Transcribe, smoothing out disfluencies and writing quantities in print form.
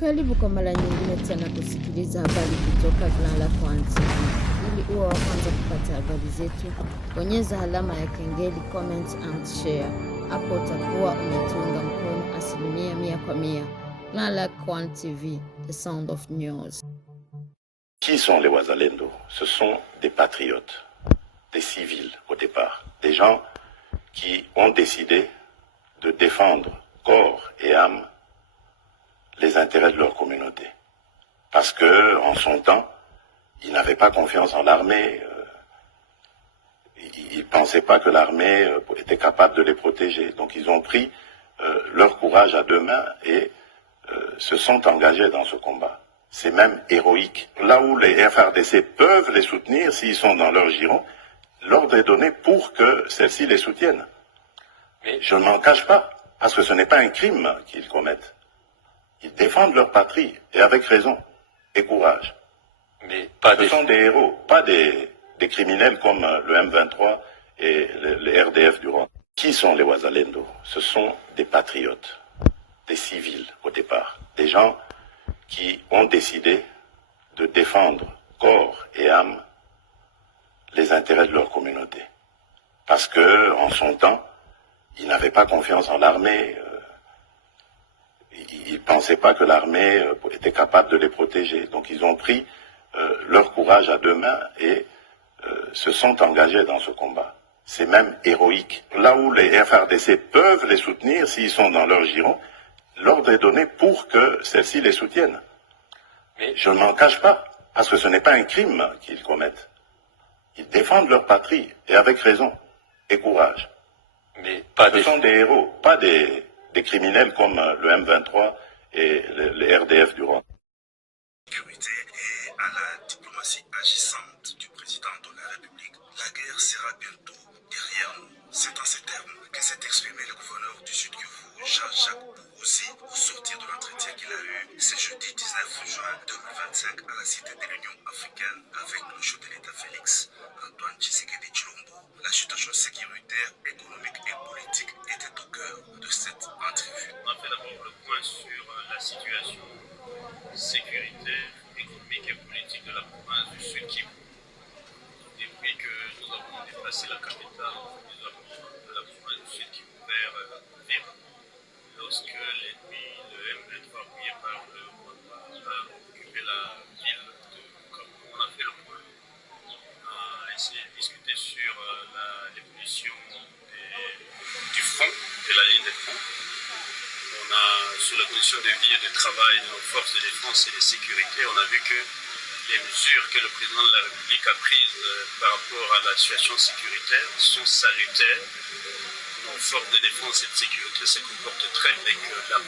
Karibu kwa mara nyingine tena kusikiliza habari kutoka Grand Lac One TV. Ili uwe wa kwanza kupata habari zetu, bonyeza alama ya kengele, comment and share. Hapo utakuwa umetunga mkono 100%. Grand Lac One TV, the sound of news. Qui sont les Wazalendo? Ce sont des patriotes, des civils au départ, des gens qui ont décidé de défendre corps et âme les intérêts de leur communauté. Parce que, en son temps, ils n'avaient pas confiance en l'armée. Ils ne pensaient pas que l'armée était capable de les protéger. Donc ils ont pris leur courage à deux mains et se sont engagés dans ce combat. C'est même héroïque. Là où les FRDC peuvent les soutenir, s'ils sont dans leur giron, l'ordre est donné pour que celles-ci les soutiennent. Mais je ne m'en cache pas, parce que ce n'est pas un crime qu'ils commettent. Ils défendent leur patrie, et avec raison, et courage. Mais pas Ce sont des héros, pas des criminels comme le M23 et les RDF du Rwanda. Qui sont les Wazalendo? Ce sont des patriotes, des civils au départ, des gens qui ont décidé de défendre corps et âme les intérêts de leur communauté. Parce que, en son temps, ils n'avaient pas confiance en l'armée. Ils ne pensaient pas que l'armée était capable de les protéger. Donc ils ont pris leur courage à deux mains et se sont engagés dans ce combat. C'est même héroïque. Là où les FRDC peuvent les soutenir, s'ils sont dans leur giron, l'ordre est donné pour que celles-ci les soutiennent. Mais je ne m'en cache pas, parce que ce n'est pas un crime qu'ils commettent. Ils défendent leur patrie, et avec raison, et courage. Mais pas Ce sont des héros, pas des criminels comme le M23 et les RDF du Rwanda. Sécurité et à la diplomatie agissante du président de la République. La guerre sera bientôt derrière nous. C'est en ces termes que s'est exprimé le gouverneur du Sud Kivu, Jean-Jacques Bouroussi, au sortir de l'entretien qu'il a eu ce jeudi 19 juin 2025 à la Cité de l'Union africaine avec le chef de l'État Félix Antoine Tshisekedi Tshilombo. La situation sécuritaire, économique et politique était au cœur de cette entrevue. On a fait d'abord le point sur la situation sécuritaire, économique et politique de la province du Sud Kivu. Depuis que nous avons déplacé la capitale de la province du Sud Kivu vers Vira, lorsque l'ennemi, le M23 appuyé par le Rwanda, a occupé la ville de Bukavu, on a fait le point. On a essayé de discuter sur l'évolution du front, de la ligne de front. On a, sous la condition de vie et de travail de nos forces de défense et de sécurité, on a vu que les mesures que le président de la République a prises par rapport à la situation sécuritaire sont salutaires. Nos forces de défense et de sécurité se comportent très bien avec la